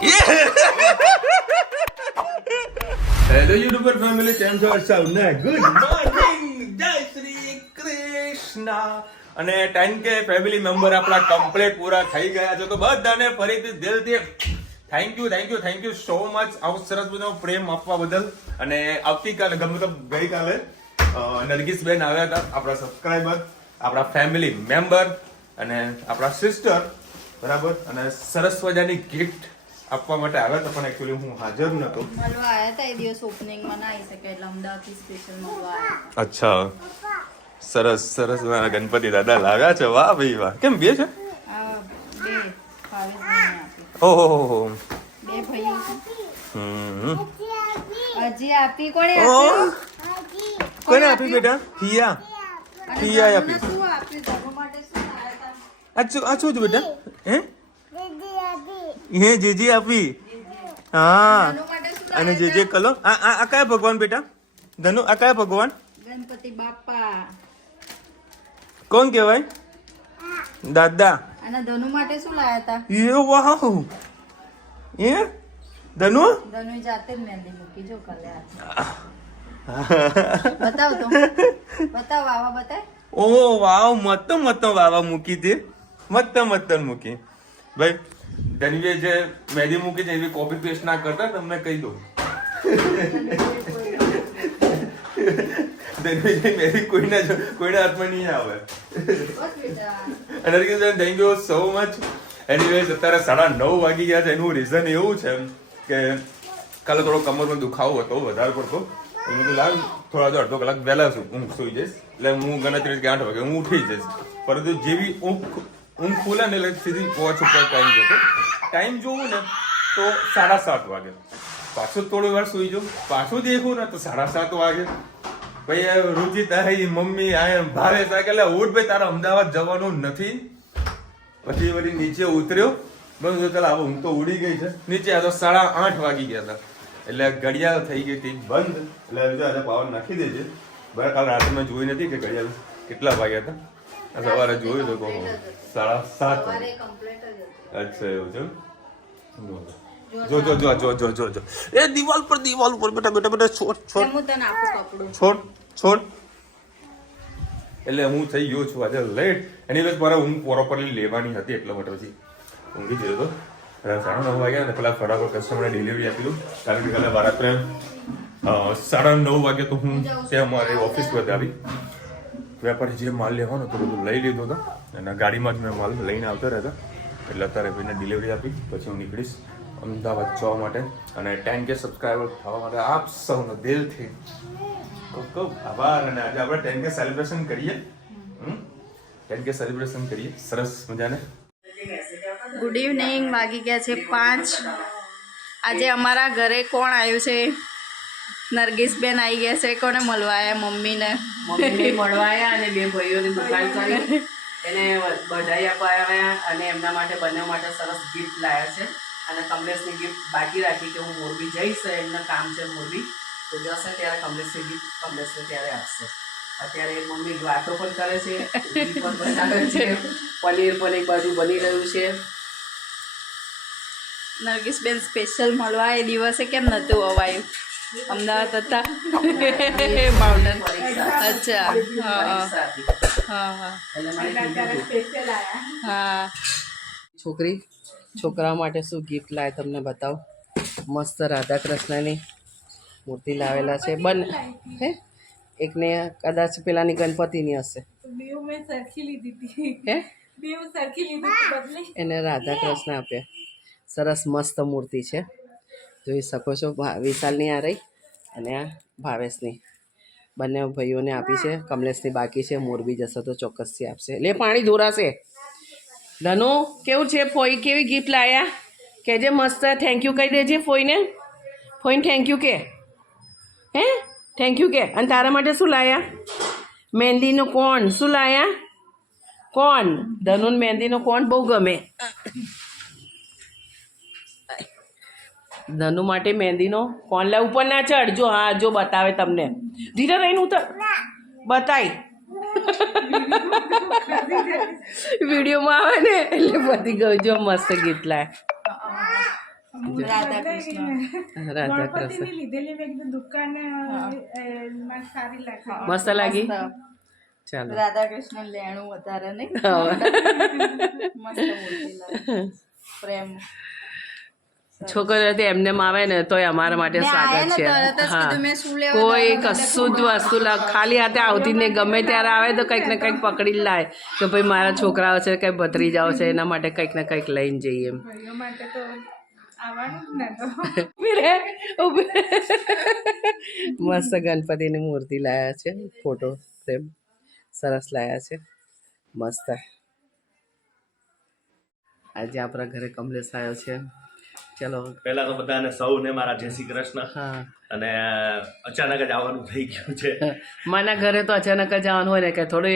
Hello YouTuber family, કેમ છો સૌને? ગુડ મોર્નિંગ, જય શ્રી કૃષ્ણ. અને 10K ફેમિલી મેમ્બર આપણા કમ્પ્લીટ પૂરા થઈ ગયા છે, તો બધાને ફરીથી દિલથી થેન્ક યુ સો મચ આવો સરસ બધો પ્રેમ આપવા બદલ. અને આવતીકાલે ગઈકાલે નરગીસબેન આવ્યા હતા, આપણા સબસ્ક્રાઈબર, આપણા ફેમિલી મેમ્બર અને આપણા સિસ્ટર, બરાબર. અને સરસ મજાની ગિફ્ટ આપવા માટે આવ્યા હતા, પણ એકચ્યુઅલી હું હાજર નતો. મળવા આવ્યા હતા એ દિવસ ઓપનિંગમાં ના આવી શકે એટલે અમદાવાદથી સ્પેશિયલ મળવા આવ્યા. અચ્છા, સરસ મારા ગણપતિ દાદા લાવ્યા છે. વાહ ભાઈ વાહ. કેમ બે છે? આ બે ભાવેશભાઈને આપી. ઓહો, બે ભાઈઓ છે. હજી આપી કોણે ઓહ, આપી? કોને આપી બેટા? હિયા આપી. શું આપ્યું? ધર્મ માટે શું લાવ્યા હતા? આ શું છે બેટા? હે જીજી આપી. હા, ધનુ માટે શું અને લાવ્યા જે કલો આ કયા ભગવાન બેટા? ધનુ, આ કયા ભગવાન? હતા? ગણપતિ બાપા. કોણ કહેવાય? દાદા. અને ધનુ માટે શું લાવ્યા હતા? એ વાહ, એ ધનુ ધનુ જાતે જ મહેંદી મૂકી જો કાલે બતાવ તો બતાવ વાવા બતાય. ઓ વાવ, મત વાવા મૂકી દે, મત મૂકી. ભાઈ ધનવીએ જે મહેંદી મૂકી છે એવી કોપી પેસ્ટ ના કરતા, તમને કહી દઉં. ધનવી મહેંદી કોઈના હાથમાં નહીં આવે. બસ બેટા. અને thank you so much. Anyways અત્યારે 9:30 વાગી ગયા છે. એનું રીઝન એવું છે કે કાલે થોડો કમરમાં દુખાવો હતો વધારે પડતો. મેં કીધું લાવ થોડા અડધો કલાક વહેલા હું સુઈ જઈશ, એટલે હું ગણતરી કે 8 વાગે હું ઉઠી જઈશ. પરંતુ જેવી ઊંઘ ખુલે ને એટલે સીધી વોચ ઉપર ટાઈમ જોવું ને તો 7:30 વાગે. પાછું થોડી વાર સુઈ જાઉં, પાછું દેખું ને તો 7:30 વાગે. ભાઈ રુચિતા મમ્મી ભાવેશ એટલે ઉઠ ભાઈ, તારે અમદાવાદ જવાનું નથી. પછી વળી નીચે ઉતર્યો, બસ ચાલ આવો, ઊંઘ તો ઉડી ગઈ છે. નીચે આ તો 8:30 વાગી ગયા હતા, એટલે ઘડિયાળ થઈ ગઈ હતી બંધ. એટલે આજે પાવર નાખી દેજે. બરાબર, કાલ રાતે મેં જોઈ નથી કે ઘડિયાળ કેટલા વાગ્યા હતા. સવારે જોયું તો 7:30. અચ્છા, એવું છે. જો એ દિવાલ પર બેટા છોડ. હું તને આપું કપડું. છોડ. એટલે હું થઈ ગયો છું આજે લેટ. એની વેસ મારે ઊંઘ પ્રોપરલી લેવાની હતી, એટલા માટે પછી ઊંઘી જયો હતો. 9:30 વાગ્યા ને પેલા ફટાફટ કસ્ટમરને ડિલિવરી આપી દઉં, કારણ કે કાલે રાત્રે 9:30 વાગે તો હું ત્યાં મારી ઓફિસ વધારી. વેપારી જે માલ લેવાનો તો બધું લઈ લીધો હતો, અને ગાડીમાં જ મેં માલ લઈને આવતા રહેતા. એટલે અત્યારે ભાઈને ડિલિવરી આપી પછી હું નીકળીશ અમદાવાદ જવા માટે. અને 10K સબસ્ક્રાઈબર થવા માટે આપ સૌનો દિલથી ખૂબ આભાર. અને આજે આપણે 10K સેલિબ્રેશન કરીએ. 10K સેલિબ્રેશન કરીએ સરસ મજાને. ગુડ ઇવનિંગ, વાગી ગયા છે 5. આજે અમારા ઘરે કોણ આવ્યું છે? નરગીસબેન આવી ગયા છે. કોને મળવા આવ્યા? મમ્મીને મળવા આવ્યા અને બે ભાઈઓની દુકાન કરી એને બધાઈ આપવા આવ્યા. અને એમના માટે બંને માટે સરસ ગિફ્ટ લાવ્યા છે. અને કમલેશની ગિફ્ટ બાકી રાખી કે હું મોરબી જઈશ, એમનું કામ છે મોરબી, તો જશે ત્યારે કમલેશની ગિફ્ટ કમલેશને ત્યારે આપશે. અત્યારે મમ્મી વાતો પણ કરે છે, ઈડલી પણ બનાવે છે, પનીર પણ એક બાજુ બની રહ્યું છે. નરગીસબેન સ્પેશિયલ મળવા એ દિવસે કેમ નહોતું અવાયું? અમદાવાદ હતા. માઉન્ટેન. અચ્છા, હા. છોકરાઓ માટે શું ગિફ્ટ લાવે તમને બતાવો. મસ્ત રાધા કૃષ્ણની મૂર્તિ લાવેલા છે. હે એકને કદાચ પેલાની ગણપતિની હશે. હે એને રાધા કૃષ્ણ આપ્યા. સરસ મસ્ત મૂર્તિ છે, જોઈ શકો છો. વિશાલની આ રહી અને આ ભાવેશની, બંને ભાઈઓને આપી છે. કમલેશની બાકી છે, મોરબી જશે તો ચોક્કસથી આપશે. લે પાણી ધોરાશે. ધનુ કેવું છે? ફોઈ કેવી ગિફ્ટ લાયા? કહેજે મસ્ત. થેન્ક યુ કહી દેજે ફોઈને. ફોઈને થેન્ક યુ કે. હે થેન્ક યુ કે. અને તારા માટે શું લાયા? મહેંદીનો કોણ. શું લાયા? કોણ? ધનુન મહેંદીનો કોણ બહુ ગમે. ધનુ માટે મહેંદીનો કોણ લે. ઉપર ના ચડ. જો હા, જો બતાવે તમને. ધીરે રહીને ઉતર. બતાય. વિડીયોમાં આવે ને એટલે પતી ગયું. જો મસ્ત ગીત લાય. રાધા કૃષ્ણ. રાધા કૃષ્ણ લીધેલી મેં કીધું દુકાન સારી લાગે. મસ્ત લાગી મસ્ત. ચાલો રાધા કૃષ્ણ લેણું વધારે નહીં મસ્ત મૂર્તિ લાગે. પ્રેમ છોકરીઓથી એમને આવે ને તોય અમારા માટે મેં આયા સ્વાગત ને છે તરત જ કીધું મેં શું લેવા કોઈ દાદા કશું જ વસ્તુ ખાલી હાથે આવતી જ નહીં. ગમે ત્યારે આવે તો કંઈક ને કંઈક પકડી જ લાય કે ભાઈ મારા છોકરાઓ છે કંઈ ભત્રીજાઓ છે એના માટે કંઈક ને કંઈક લઈને જઈએ એમ. ભાઈઓ માટે તો આવવાનું જ ને તો. મસ્ત ગણપતિની મૂર્તિ લાયા છે, ફોટો ફ્રેમ સરસ લાયા છે, મસ્ત. આજે આપણા ઘરે કમલેશ આવ્યો છે. ચલો પહેલા તો બધાને સૌને મારા જય શ્રી કૃષ્ણ. હા અને અચાનક જ આવવાનું થઈ ગયું છે. મારા ઘરે તો અચાનક જ આવવાનું હોય ને કે થોડું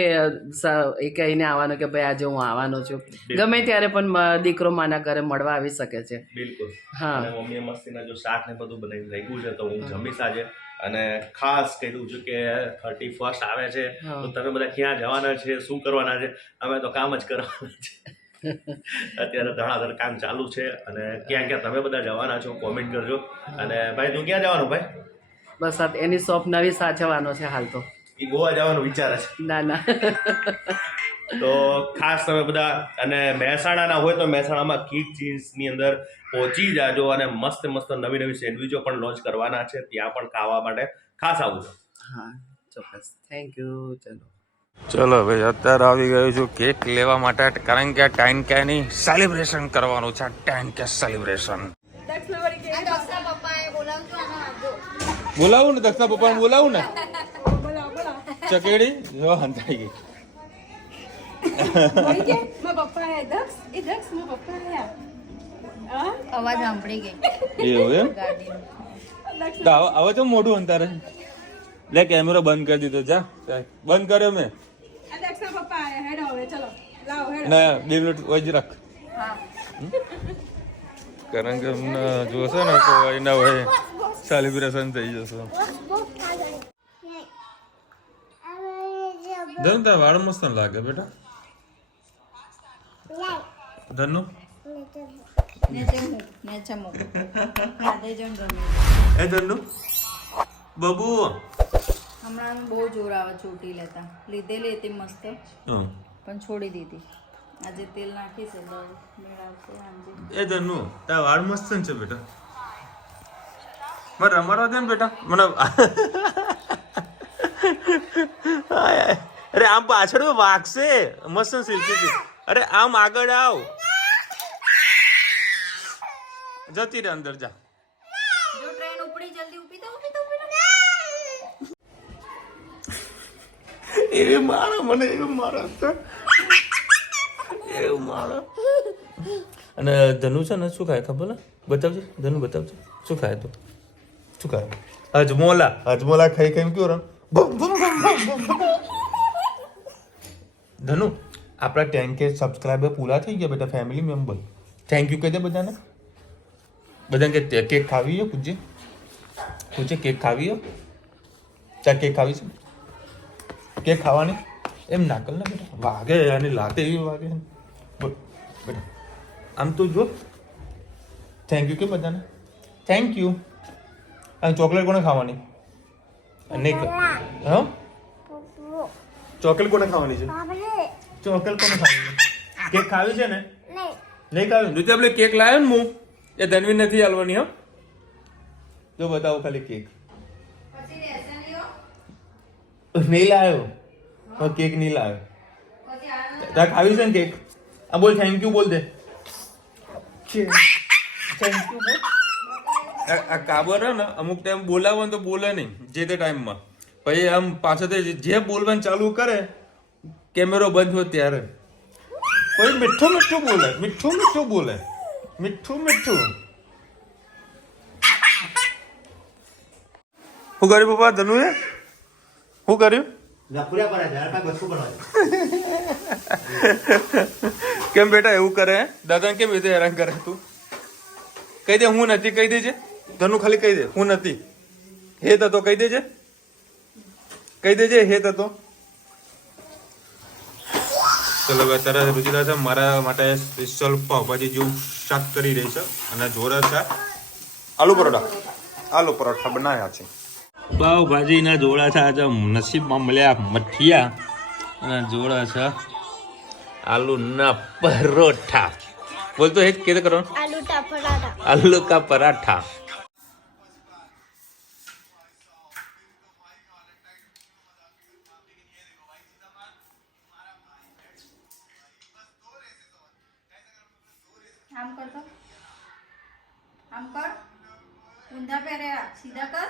એ કહીને આવવાનું કે ભાઈ આજે હું આવવાનો છું. ગમે ત્યારે પણ દીકરો માના ઘરે મળવા આવી શકે છે. બિલકુલ. હા. અને મમ્મીએ મસ્તીના જો શાક ને બધું બનાવીને રાખ્યું છે તો હું જમીશ આજે. અને ખાસ કહ્યું છું કે 31st આવે છે હા. તો તમે બધા ક્યાં જવાના છે, શું કરવાના છે? અમે તો કામ જ કરવાના છે. અત્યારે ધડાધડ કામ ચાલુ છે અને ક્યાં ક્યાં તમે બધા જવાના છો કોમેન્ટ કરજો. અને ભાઈ તું ક્યાં જવાનું ભાઈ? બસ આ એની શોપ નવી સાચવવાનો છે હાલ તો. એ ગોવા જવાનું વિચારે છે. ના ના તો ખાસ તમે બધા અને મહેસાણાના હોય તો મહેસાણામાં કિડ ચીઝની અંદર પહોંચી જાજો. અને મસ્ત મસ્ત નવી નવી સેન્ડવિચો પણ લોન્ચ કરવાના છે, ત્યાં પણ ખાવા માટે ખાસ આવજો. હા ચોક્કસ. Thank you. ચલો ચલો ભાઈ અત્યારે આવી ગયું છું કેક લેવા માટે, કારણ કે ટાઈમ કેની સેલિબ્રેશન કરવાનું છે. ટાઈમ કે સેલિબ્રેશન બોલાવું ને, દક્ષના પપ્પાને બોલાવું ને. ચકેડી જો હંતાઈ ગઈ. અવાજ સાંભળી ગઈ એવું એમ? તો હવે તો મોઢું અંતારે લે, કેમેરો બંધ કરી દીધો. જા બંધ કર્યો મેં. ના 2 મિનિટ વજ રાખ, કારણ કે અમને જોશે ને તો એના હોય સેલિબ્રેશન થઈ જશે. ધન તાર વાળ મસ્ત લાગે બેટા. ધનુ એ ધનુ બબુ હમણાં બહુ જોર આવે ચોટી લેતા. લીધેલી હતી મસ્ત પણ છોડી દીધી. આજે તેલ નાખી છે મેળવશે સાંજે. એ ધનુ તાર વાળ મસ્ત છે બેટા. મને રમાડવા દે ને બેટા મને. અરે આમ પાછળ વાગશે મસ્ત શિલ્પી. અરે આમ આગળ આવ, જતી રે અંદર જા. જો ટ્રેન ઉપડી જલ્દી ઊભી તો એ મારા મને એવું મારા એવું મારા. અને ધનુ છે ને શું ખાય ખબર ને? બતાવજે ધનુ, બતાવજે શું ખાય તું, શું ખાય? હજમોલા. હજમોલા ખાઈ કેમ કયો રમ ધનુ. આપણા 10K સબસ્ક્રાઈબર પૂરા થઈ ગયા બેટા, ફેમિલી મેમ્બર. થેન્ક યુ કહી દે બધાને. બધાને કે કેક ખાવી હો પૂછજે, પૂછે કેક ખાવી હો. ચા કેક ખાવી છે? કેક ખાવાની એમ ના કર ને બેટા, વાગે અને લાતે એવી વાગે. બોલ બેટા આમ તો જો. થેન્ક યુ કે બધાને, થેન્ક યુ. અને ચોકલેટ કોને ખાવાની? નહીં હા, ચોકલેટ કોને ખાવાની છે? ચોકલેટ કોને ખાવાની છે? કેક ખાવી છે ને? નહીં ખાવી. જો આપણે કેક લાવ્યો ને હું, એ ધનવી નથી હાલવાની. હા જો બતાવો ખાલી કેક. નહીં લાવ્યો કેક, નહીં લાવ્યો. તાર ખાવી છે ને કેક? આ બોલ થેન્ક યુ બોલ દે. થેન્ક યુ બોલ. આ કાબર ને અમુક ટાઈમ બોલાવો ને તો બોલે નહીં જે તે ટાઈમમાં, પછી આમ પાછળથી જે બોલવાનું ચાલુ કરે કેમેરો બંધ હોય ત્યારે પછી મીઠું મીઠું બોલે, મીઠું મીઠું બોલે, મીઠું મીઠું. શું કર્યું પપ્પા ધનુએ? શું કર્યું? કેમ બેટા એવું કરે? દાદાને કેમ રીતે હેરાન કરે તું? કહી દે હું નથી, કહી દેજે. ધનુ ખાલી કહી દે હું નથી. હે તતો કહી દેજે, કહી દેજે હે તતો. ચલો હવે અત્યારે રુચિરા છે મારા માટે સ્પેશિયલ પાવભાજી જેવું શાક કરી રહી છે અને જોડે છે આલુ પરોઠા બનાવ્યા છે. પાવભાજીના જોડા છે આજે નસીબમાં મળ્યા મઠિયા અને જોડા છે આલુના પરોઠા. બોલતો હે કે કરો આલુ કા પરાઠા. આમ કર તો આમ કર ઊંધા પેરે સીધા કર.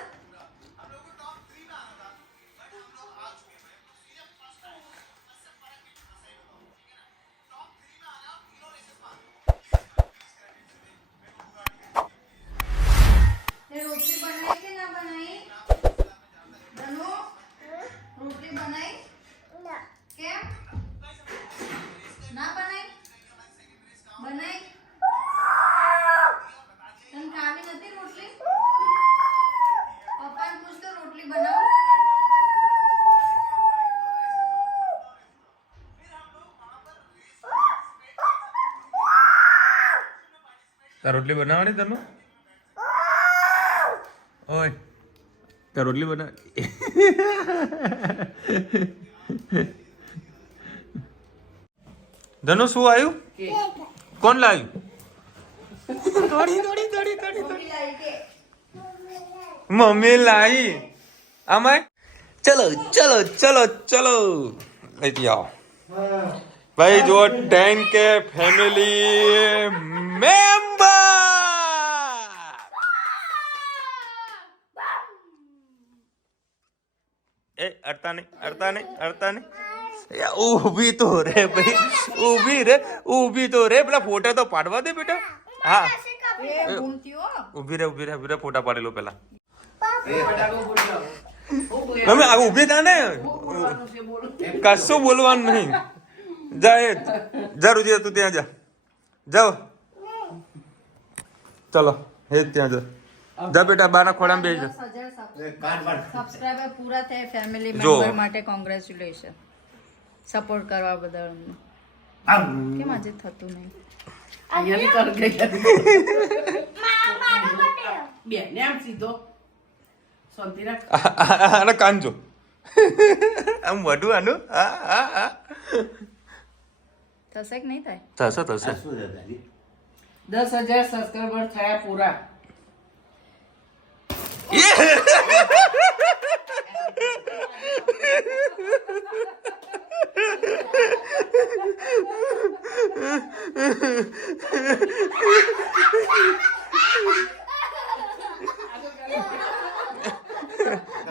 रोटली बनाई कि ना बनाई धनु रोटली बनाई क्या ना बनाई बनाई तन खावी નથી રોટલી પપ્પાને પૂછ તો રોટલી બનાવો. તાર રોટલી બનાવવાની તને ઓય તાર રોટલી બના ધનુ શું આવ્યું કોણ લાવ્યું મમ્મી લાવી આમાં ચલો ચલો ચલો ચલો લઈ આવો ભાઈ જો 10K ફેમિલી મેમ્બર એ અડતા નહીં ઊભી તો રે ભાઈ ઊભી તો રે પેલા ફોટા તો પાડવા દે બેટા. હા ઊભી રે ફોટા પાડેલો પેલા મમ્મી આ ઊભી થા ને કશું બોલવાનું નહીં. જા રુચિ તું ત્યાં જાઓ ચલો હે ત્યાં જા બેટા બાના ખોડામાં બેસી જા. સબસ્ક્રાઇબર પૂરા થયા ફેમિલી જો. મેમ્બર માટે કોંગ્રેચ્યુલેશન સપોર્ટ કરવા બદલ. કેમ આજે થતું નહીં અહીંયા બી કર ગઈ બે ને આમ સીધો શાંતિ રાખ. આને કાનજો આમ વડું આનું હા થશે કે નહીં થાય? થશે 10,000 સબસ્ક્રાઇબર થયા પૂરા.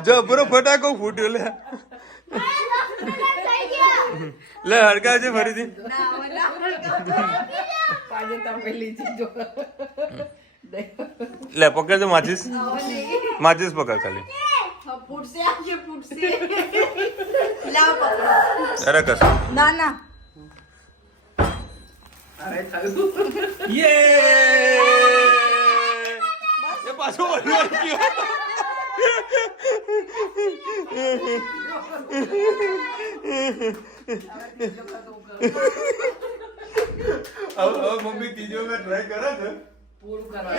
જબરો ફટાકો ફૂટ્યો લે હડકા છે ફરીથી. પાજે તમે લીધી જો લે પકડ તો માચીસ પકડ ખાલી. ફૂટશે લાવ પકડો. અરે કસ ના હવે થયું. એ પાછો વળ્યો ગયો. હવે મમ્મી ત્રીજો વાર ટ્રાય કરે છે પૂરું કરવા.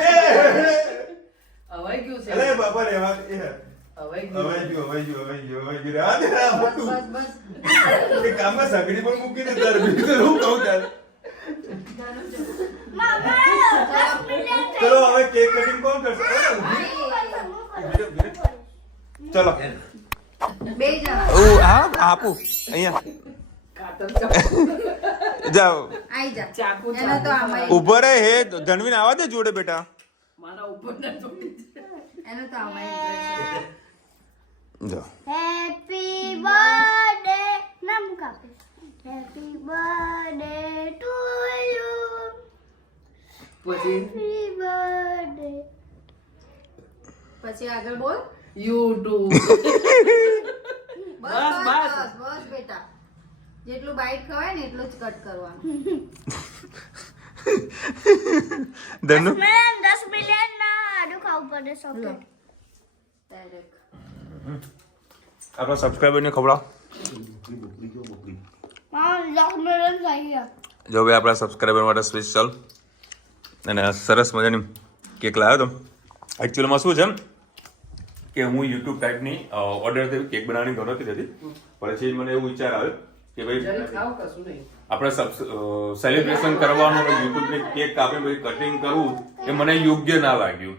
હવાઈ ગયું છે. અરે બાપા રે વાત એ હવાઈ ગયું. હવાઈ ગયું આ દે આ મોટું બસ એ કામમાં સગડી પણ મૂકી દે તાર બીજું હું કહું તાર. ચલો હવે કેક કટિંગ કોણ કરશે? ચલો બે જણા હા આપું અહીંયા કાતર જાઓ આઈ જા. ચાકુ એનો તો આમાં ઉભો રહે હે ધનવીને આવા દે જોડે બેટા. મારા ઉપર ના જોડી. એનો તો આમાં interest છે. જો Happy birthday, nam kape. Happy birthday to you. પછી Happy birthday. પછી આગળ બોલ. YouTube. બસ બસ. બેટા જેટલું બાઈટ ખવાય ને એટલું જ કટ કરવાનું. ધનુ મેડમ 10 મિલિયન ના આડું ખાવું પડે ચોકલેટ. ડાયરેક્ટ આપણા સબસ્ક્રાઇબર ને ખવડાવ. 10 મિલિયન થઈ ગયા. જો ભાઈ આપણા સબસ્ક્રાઈબર માટે સ્પેશિયલ અને આ સરસ મજાની કેક લાવ્યો હતો. એકચ્યુઅલમાં શું છે કે હું યુટ્યુબ ટાઈપની ઓર્ડર કેક બનાવવાની ગણતરી હતી. પછી મને એવું વિચાર આવ્યો કે ભાઈ ખાવ કશું નહીં. આપણે સેલિબ્રેશન કરવાનું યુટ્યુબની કેક કાપી પછી કટિંગ કરવું એ મને યોગ્ય ના લાગ્યું.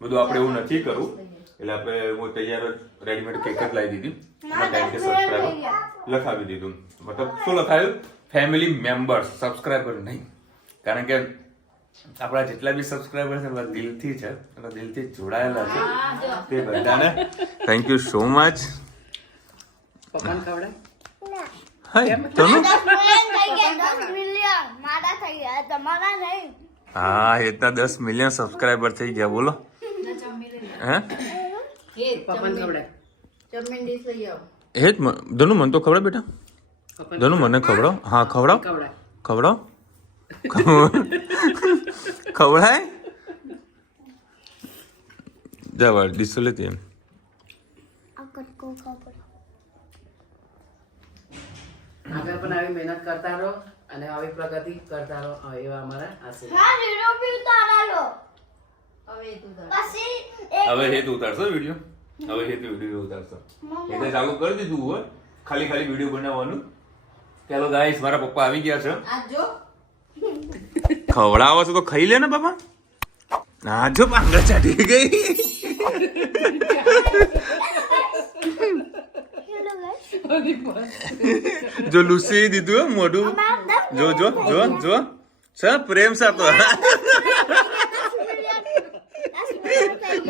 બધું આપણે એવું નથી કરવું એટલે આપણે હું તૈયાર રેડીમેડ કેક જ લાવી દીધી અને 10K સબસ્ક્રાઈબર લખાવી દીધું. મતલબ શું લખાયું? ફેમિલી મેમ્બર્સ, સબસ્ક્રાઈબર નહીં. કારણ કે આપણા જેટલા બી સબસ્ક્રાઈબર છે બધા દિલથી છે અને દિલથી જોડાયેલા છે. તે બધાને થેન્ક યુ સો મચ. પપ્પાને ખવડાય. હાય તનુ 10 મિલિયન થઈ ગયા. 10 મિલિયન મારા થઈ ગયા, તમારા નહીં. હા એટલા 10 મિલિયન સબસ્ક્રાઈબર થઈ ગયા. બોલો હે પપ્પાને ખવડાય. એ જ ધનુ મને તો ખવડાવ બેટા. ધનુ મને ખવડાવ. હા ખવડાવ ખવડાય. ખવડાવ ખવડાય. જા ડીસો લેતી એમ. આ કટકો ખાવ. આગળ પણ આવી મહેનત કરતા રહો અને આવી પ્રગતિ કરતા રહો એવા અમારા આશીર્વાદ. હા લીલો બી ઉતારા લો. પછી હવે હેતુ ઉતારશો વિડીયો. હવે હેતુ વિડીયો ઉતારશો. એટલે ચાલુ કરી દીધું હોય ખાલી વિડીયો બનાવવાનું. ચાલો ગાઈસ મારા પપ્પા આવી ગયા છે. ખવડાવો છો તો ખાઈ લે ને બાપા. ના જો પાંગળ ચાટી ગઈ. જો લુસી દીધું મોઢું. જો જો જો જો સર પ્રેમ સાતો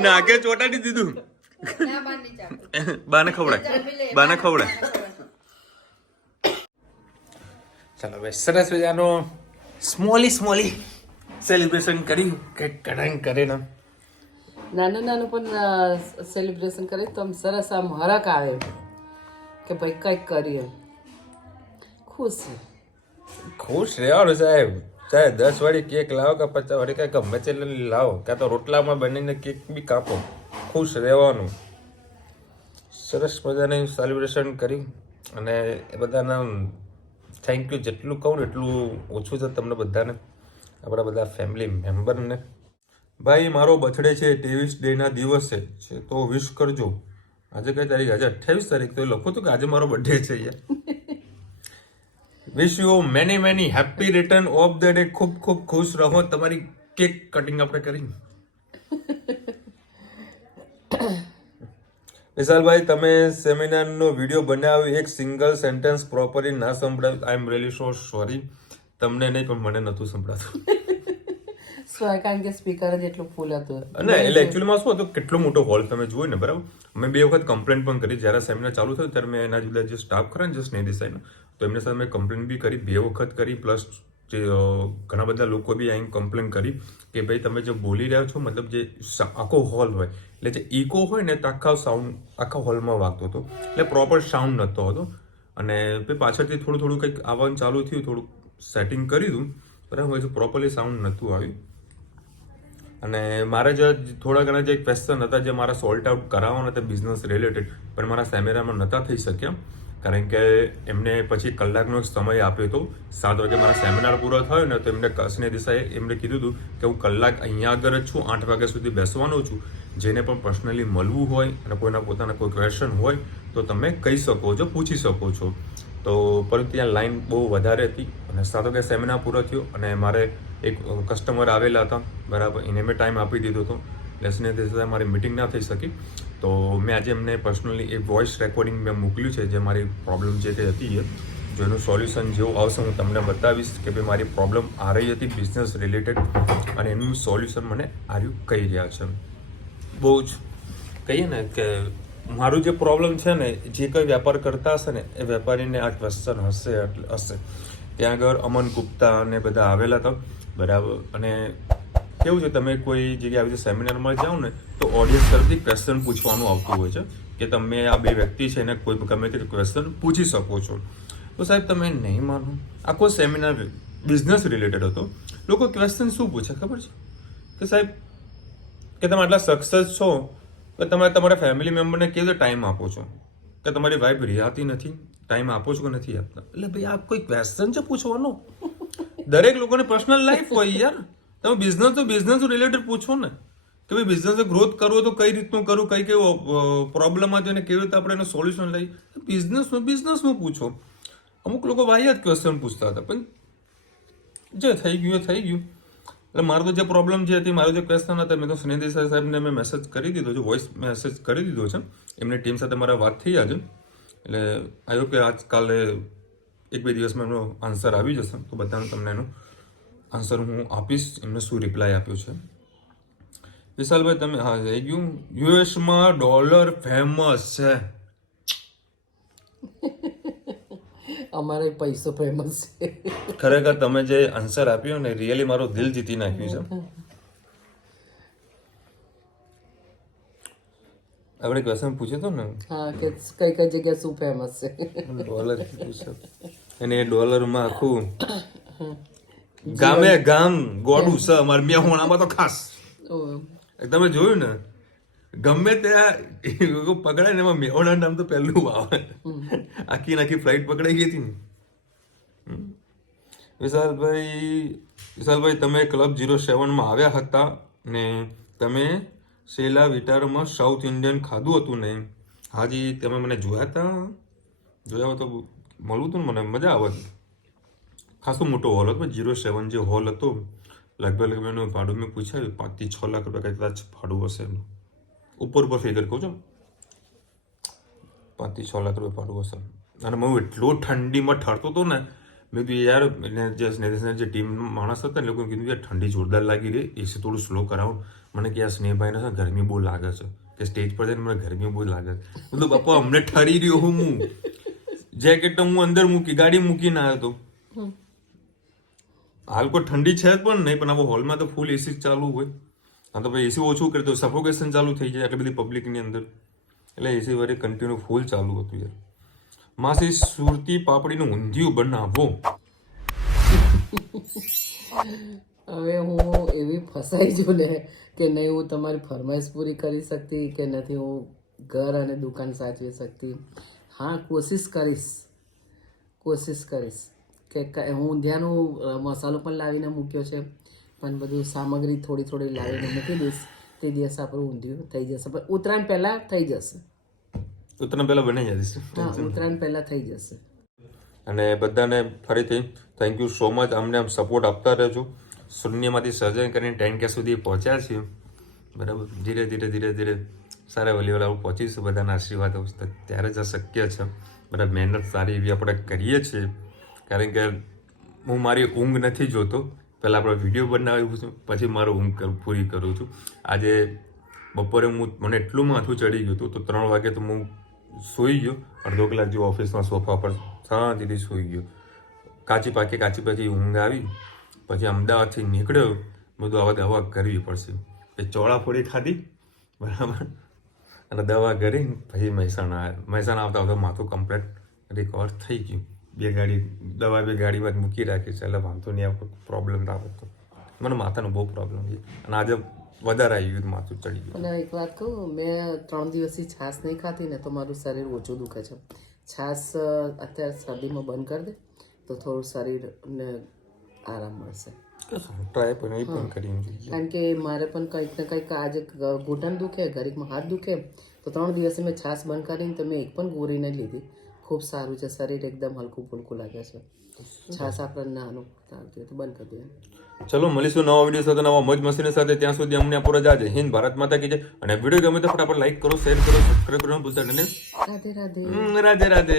નાકે ચોટાડી દીધું. બાને ખવડાય. ચાલો ભાઈ સરસ મજાનો સ્મોલી સેલિબ્રેશન કર્યું કંઈક કડાંગ કરે ને. નાનું પણ સેલિબ્રેશન કરીએ તો આમ સરસ આમ હરખ આવે કે ભાઈ કંઈક કરીએ. ખુશ છે. ખુશ રહેવાનું સાહેબ. ચાહે 10 વાળી કેક લાવો કે 50 વાળી કઈ ગમે તે લાવો કાં તો રોટલામાં બનીને કેક બી કાપો. ખુશ રહેવાનું. સરસ મજાનું સેલિબ્રેશન કર્યું અને એ બધાના થેન્ક યુ જેટલું કહું ને એટલું ઓછું છે તમને બધાને, આપણા બધા ફેમિલી મેમ્બરને. ભાઈ મારો બર્થડે છે 23 ડેના દિવસે છે તો વિશ કરજો. આજે કઈ તારીખ? આજે 28 તારીખ. તો એ લખો તો કે આજે મારો બર્થડે છે યાર. Wish you many happy return of the day. ખૂબ ખૂબ ખુશ રહો. તમારી કેક કટિંગ આપણે કરી. વિશાલભાઈ તમે સેમિનારનો વિડીયો બનાવ્યો એક સિંગલ સેન્ટેન્સ પ્રોપરલી ના સંભળાવ્યું. આઈ એમ રિયલી સો સોરી. તમને નહીં પણ મને નહોતું સંભળાતું. કારણ કે સ્પીકર જ એટલું ફૂલ હતું. અને એટલે એકચ્યુઅલીમાં શું હતું કેટલો મોટો હોલ તમે જુઓ ને બરાબર. મેં 2 વખત કમ્પ્લેન પણ કરી જ્યારે સેમિનાર ચાલુ થયું ત્યારે મેં એના જુદા જે સ્ટાફ ખરા ને જે સ્નેહ દેસાઈનો તો એમની સાથે મેં કમ્પ્લેન બી કરી 2 વખત કરી. પ્લસ જે ઘણા બધા લોકો બી અહીં કમ્પ્લેન કરી કે ભાઈ તમે જે બોલી રહ્યા છો મતલબ જે આખો હોલ હોય એટલે જે ઇકો હોય ને તો આખા હોલમાં વાગતો હતો એટલે પ્રોપર સાઉન્ડ નહોતો હતો. અને પાછળથી થોડું કંઈક આવવાનું ચાલુ થયું, થોડુંક સેટિંગ કરી દીધું બરાબર. પ્રોપરલી સાઉન્ડ નહોતું આવ્યું અને મારે જે થોડા ઘણા જે ક્વેશ્ચન હતા જે મારા સોલ્ટ આઉટ કરાવવાના હતા બિઝનેસ રિલેટેડ પણ મારા સેમિનારમાં નહોતા થઈ શક્યા કારણ કે એમને પછી કલાકનો સમય આપ્યો હતો. 7 વાગે મારા સેમિનાર પૂરો થયો ને તો એમને સ્નેહ દેસાઈએ એમને કીધું હતું કે હું કલાક અહીંયા આગળ જ છું, 8 વાગ્યા સુધી બેસવાનો છું. જેને પણ પર્સનલી મળવું હોય અને કોઈના પોતાના કોઈ ક્વેશ્ચન હોય તો તમે કહી શકો છો, પૂછી શકો છો. તો પરંતુ ત્યાં લાઈન બહુ વધારે હતી અને 7 વાગે સેમિનાર પૂરો થયો અને મારે એક કસ્ટમર આવેલા હતા બરાબર. એને મેં ટાઈમ આપી દીધો હતો એટલે સ્નેહ દેસાઈ મારી મિટિંગ ના થઈ શકી. તો મેં આજે એમને પર્સનલી એક વોઇસ રેકોર્ડિંગ મેં મોકલ્યું છે જે મારી પ્રોબ્લેમ જે કંઈ હતી જો એનું સોલ્યુશન જેવું આવશે હું તમને બતાવીશ કે ભાઈ મારી પ્રોબ્લેમ આ રહી હતી બિઝનેસ રિલેટેડ અને એનું સોલ્યુશન મને આર્યું કહી રહ્યા છે. બહુ જ કહીએ ને કે મારું જે પ્રોબ્લેમ છે ને જે કંઈ વેપાર કરતા હશે ને એ વેપારીને આ ક્વેશ્ચન હશે. ત્યાં આગળ અમન ગુપ્તા અને બધા આવેલા હતા બરાબર. અને કેવું છે તમે કોઈ જગ્યાએ આવી સેમિનારમાં જાઓ ને તો ઓડિયન્સ તરફથી ક્વેશ્ચન પૂછવાનું આવતું હોય છે કે તમે આ 2 વ્યક્તિ છે એને કોઈ ગમે તે ક્વેશ્ચન પૂછી શકો છો. તો સાહેબ તમે નહીં માનો આખો સેમિનાર બિઝનેસ રિલેટેડ હતો. લોકો ક્વેશ્ચન શું પૂછે ખબર છે કે સાહેબ કે તમે આટલા સક્સેસ છો તો તમે તમારા ફેમિલી મેમ્બરને કેવી રીતે ટાઈમ આપો છો કે તમારી વાઈફ રિહાતી નથી ટાઈમ આપો છો કે નથી આપતા? એટલે ભાઈ આ કોઈ ક્વેશ્ચન છે પૂછવાનો? દરેક લોકોને પર્સનલ લાઈફ હોય યાર. તમે બિઝનેસ રિલેટેડ પૂછો ને કે ભાઈ બિઝનેસ ગ્રોથ કરવો તો કઈ રીતનું કરું, કઈ પ્રોબ્લેમ હતી અને કેવી રીતે આપણે એનું સોલ્યુશન લઈ. બિઝનેસનું પૂછો. અમુક લોકો વાહિયાત ક્વેશ્ચન પૂછતા હતા, પણ જે થઈ ગયું એ થઈ ગયું. એટલે મારો તો જે પ્રોબ્લેમ જે હતી, મારો જે ક્વેશ્ચન હતા, મેં તો સ્નેહી સાહેબને મેં મેસેજ કરી દીધો છે, વોઇસ મેસેજ કરી દીધો છે. એમની ટીમ સાથે મારા વાત થઈ આજે. એટલે આવ્યો કે આજકાલે 1-2 દિવસમાં એમનો આન્સર આવી જશે, તો બધાને તમને એનું આન્સર હું આપીશ, એમને શું રિપ્લાય આપ્યો છે. વિશાલભાઈ તમે હા થઈ ગયું. યુએસમાં ડોલર ફેમસ છે. અમારે પૈસો ફેમસ છે. ખરેખર તમે જે આન્સર આપ્યો ને રિયલી મારો દિલ જીતી નાખ્યું છે. આપણે ક્વેશ્ચન પૂછ્યો તો ને, હા કે કઈ કઈ જગ્યા શું ફેમસ છે. ડોલર પૂછ્યો અને એ ડોલરમાં આખું ગામ ગોડું છે અમારે મેહોણામાં તો ખાસ. તમે જોયું ને, ગમે ત્યાં પકડાય ને એમાં મેહોણા નામ તો પહેલું આવે. આખી ફ્લાઇટ પકડાઈ ગઈ હતી ને. વિશાલભાઈ તમે ક્લબ 07માં આવ્યા હતા ને તમે શેલા વિટારમાં સાઉથ ઇન્ડિયન ખાધું હતું ને? હાજી, તમે મને જોયા હોય તો મળવું હતું ને, મને મજા આવે. ખાસો મોટો હોલ હતો, 07 જે હોલ હતો, લગભગ એનું ભાડું મેં પૂછાયું 5 થી 6 લાખ રૂપિયા કદાચ ભાડું હશે એનું. ઉપર ફિગર કહું છું, 5 થી 6 લાખ રૂપિયા ભાડું હશે. અને હું એટલો ઠંડીમાં ઠરતો હતો ને, મેં કીધું યાર, જે ટીમ માણસ હતા ને લોકોએ કીધું યાર ઠંડી જોરદાર લાગી રહી, એસી થોડું સ્લો કરાવો. મને કે આ સ્નેહભાઈને છે ગરમી બહુ લાગે છે, કે સ્ટેજ પર જઈને મને ગરમી બહુ લાગે છે. બધું બાપા અમને ઠરી રહ્યો હું જેકેટ તો હું અંદર ગાડી મૂકીને આવ્યો હતો. હાલ કોઈ ઠંડી છે જ પણ નહીં, પણ આવો હોલમાં તો ફૂલ એસી ચાલુ હોય. હા તો ભાઈ એસી ઓછું કરે તો સફોકેશન ચાલુ થઈ જાય આટલી બધી પબ્લિકની અંદર. એટલે એસી વાળી કન્ટિન્યુ ફૂલ ચાલુ હતું યાર. માસી સુરતી પાપડીનું ઊંધિયું બનાવો. હવે હું એવી ફસાઈ છું ને કે નહીં હું તમારી ફરમાઈશ પૂરી કરી શકતી કે નથી હું ઘર અને દુકાન સાચવી શકતી. હા, કોશિશ કરીશ કે હું ઊંધિયાનો મસાલો પણ લાવીને મૂક્યો છે, પણ બધું સામગ્રી થોડી લાવીને મૂકી દઈશ. તે દિવસે આપણું ઊંધિયું થઈ જશે, પણ ઉત્તરાયણ પહેલાં થઈ જશે. ઉત્તરાયણ પહેલાં બની જશે. હા, ઉત્તરાયણ પહેલાં થઈ જશે. અને બધાને ફરીથી થેન્ક યુ સો મચ. અમને આમ સપોર્ટ આપતા રહેજો. શૂન્યમાંથી સર્જન કરીને 10K સુધી પહોંચ્યા છીએ, બરાબર. ધીરે સારા લેવલ આવું પહોંચીશું. બધાના આશીર્વાદ ત્યારે જ શક્ય છે. બરાબર, મહેનત સારી એવી આપણે કરીએ છીએ. કારણ કે હું મારી ઊંઘ નથી જોતો, પહેલાં આપણે વિડીયો બનાવી છું, પછી મારું ઊંઘ પૂરી કરું છું. આજે બપોરે મને એટલું માથું ચડી ગયું હતું તો 3 વાગે તો હું સૂઈ ગયો. અડધો કલાક જેવું ઓફિસના સોફા પર શાંતિથી સૂઈ ગયો. કાચી પાકી ઊંઘ આવી. પછી અમદાવાદથી નીકળ્યો, બધું આવા દવા કરવી પડશે. એ ચોળાફોડી ખાધી, બરાબર, અને દવા કરી પછી મહેસાણા આવતા માથું કમ્પ્લીટ રિકવર થઈ ગયું. 2 ગાડીમાં મૂકી રાખી છે, એટલે વાંધો નહીં આવે. પ્રોબ્લેમ આવે તો મને માથાનો બહુ પ્રોબ્લેમ છે, અને આજે વધારે આવી ગયું, માથું ચડી ગયું. અને એક વાત કહું, મેં 3 દિવસથી છાશ નહીં ખાતી ને તો મારું શરીર ઓછું દુખે છે. છાશ અત્યારે શરદીમાં બંધ કરી દે તો થોડું શરીરને આરામ મળશે. ટ્રાય પણ એ પણ કરીને જોઈએ. કારણ કે મારે પણ કંઈક ને કંઈક આજે ઘૂંટણ દુખે, ઘડીકમાં હાથ દુખે, તો 3 દિવસે મેં છાશ બંધ કરીને તો મેં એક પણ ગોળી નહીં લીધી. ખૂબ સારું છે, શરીર એકદમ હલકું ફુલકું લાગે છે. છાશ આપણને નાનું આવતી હોય તો બંધ કરી દે. ચલો મળીશું નવા વિડીયો સાથે, નવા મોજ મસ્તીની સાથે. ત્યાં સુધી અમને પૂરો જાજે. હિન્દ ભારત માતા કી જય. અને વિડીયો ગમે તો ફટાફટ લાઈક કરો, શેર કરો, સબસ્ક્રાઈબ કરવાનું ભૂલતા નહીં. રાધે રાધે. રાધે રાધે.